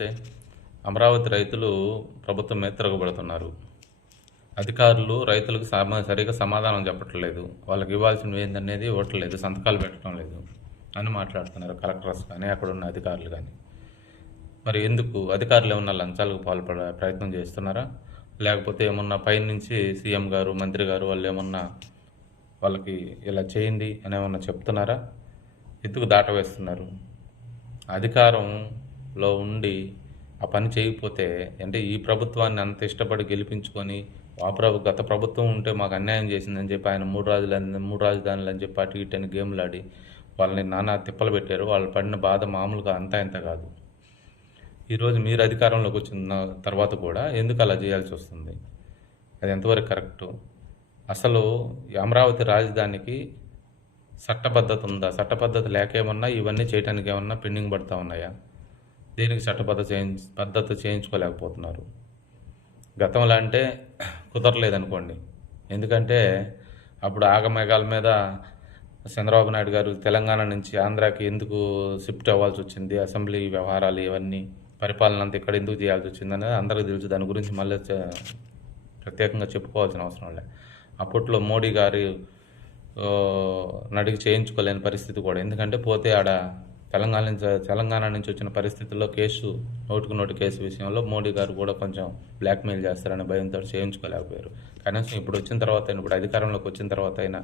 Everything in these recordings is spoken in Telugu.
నమస్తే. అమరావతి రైతులు ప్రభుత్వం మీద తిరగబడుతున్నారు. అధికారులు రైతులకు సరిగ్గా సమాధానం చెప్పట్లేదు. వాళ్ళకి ఇవ్వాల్సినవి ఏందనేది ఇవ్వట్లేదు, సంతకాలు పెట్టడం లేదు అని మాట్లాడుతున్నారు కలెక్టర్స్ కానీ, అక్కడున్న అధికారులు కానీ. మరి ఎందుకు? అధికారులు ఏమన్నా లంచాలకు పాల్పడే ప్రయత్నం చేస్తున్నారా? లేకపోతే ఏమన్నా పైనుంచి సీఎం గారు, మంత్రి గారు వాళ్ళు ఏమన్నా వాళ్ళకి ఇలా చేయండి అని ఏమన్నా చెప్తున్నారా? ఎందుకు దాటవేస్తున్నారు? అధికారంలో ఉండి ఆ పని చేయకపోతే, అంటే ఈ ప్రభుత్వాన్ని అంత ఇష్టపడి గెలిపించుకొని గత ప్రభుత్వం ఉంటే మాకు అన్యాయం చేసిందని చెప్పి ఆయన మూడు రాజధానులు అని చెప్పి అటు ఇటు అని గేమ్లాడి వాళ్ళని నానా తిప్పలు పెట్టారు. వాళ్ళు పడిన బాధ మామూలుగా అంతా ఇంత కాదు. ఈరోజు మీరు అధికారంలోకి వచ్చిన తర్వాత కూడా ఎందుకు అలా చేయాల్సి వస్తుంది? అది ఎంతవరకు కరెక్టు? అసలు ఈ అమరావతి రాజధానికి చట్టబద్ధత ఉందా? చట్టబద్ధత లేక ఏమన్నా ఇవన్నీ చేయడానికి ఏమన్నా పెండింగ్ పడుతూ ఉన్నాయా? దేనికి పద్ధతి చేయించుకోలేకపోతున్నారు? గతంలో అంటే కుదరలేదనుకోండి. ఎందుకంటే అప్పుడు ఆగమేఘాల మీద చంద్రబాబు నాయుడు గారు తెలంగాణ నుంచి ఆంధ్రాకి ఎందుకు షిఫ్ట్ అవ్వాల్సి వచ్చింది, అసెంబ్లీ వ్యవహారాలు ఇవన్నీ, పరిపాలన అంతా ఇక్కడ ఎందుకు చేయాల్సి వచ్చింది అనేది అందరికీ తెలుసు. దాని గురించి మళ్ళీ ప్రత్యేకంగా చెప్పుకోవాల్సిన అవసరం లేదు. అప్పట్లో మోడీ గారు నడికి చేయించుకోలేని పరిస్థితి కూడా. ఎందుకంటే పోతే ఆడ తెలంగాణ నుంచి వచ్చిన పరిస్థితుల్లో నోటు కేసు విషయంలో మోడీ గారు కూడా కొంచెం బ్లాక్మెయిల్ చేస్తారనే భయంతో చేయించుకోలేకపోయారు. కనీసం ఇప్పుడు అధికారంలోకి వచ్చిన తర్వాత అయినా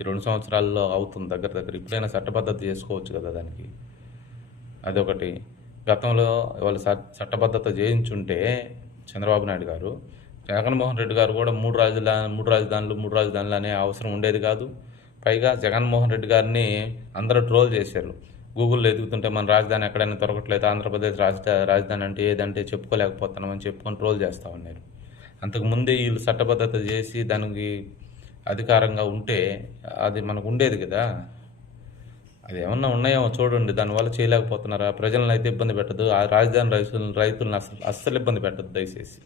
ఈ 2 సంవత్సరాల్లో అవుతుంది దగ్గర ఇప్పుడైనా చట్టబద్ధత చేసుకోవచ్చు కదా దానికి. అదొకటి. గతంలో వాళ్ళు చట్టబద్ధత చేయించుంటే చంద్రబాబు నాయుడు గారు, జగన్మోహన్ రెడ్డి గారు కూడా మూడు రాజధానులు అనే అవసరం ఉండేది కాదు. పైగా జగన్మోహన్ రెడ్డి గారిని అందరూ ట్రోల్ చేశారు. గూగుల్లో ఎదుగుతుంటే మన రాజధాని ఎక్కడైనా దొరకట్లేదు, ఆంధ్రప్రదేశ్ రాజధాని అంటే ఏదంటే చెప్పుకోలేకపోతున్నామని చెప్పుకొని ట్రోల్ చేస్తూ ఉన్నారు. అంతకుముందే వీళ్ళు చట్టబద్ధత చేసి దానికి అధికారంగా ఉంటే అది మనకు ఉండేది కదా. అది ఏమన్నా ఉన్నాయేమో చూడండి. దానివల్ల చేయలేకపోతున్నారా? ప్రజలను అయితే ఇబ్బంది పెట్టదు, ఆ రాజధాని రైతులను అస్సలు ఇబ్బంది పెట్టదు దయచేసి.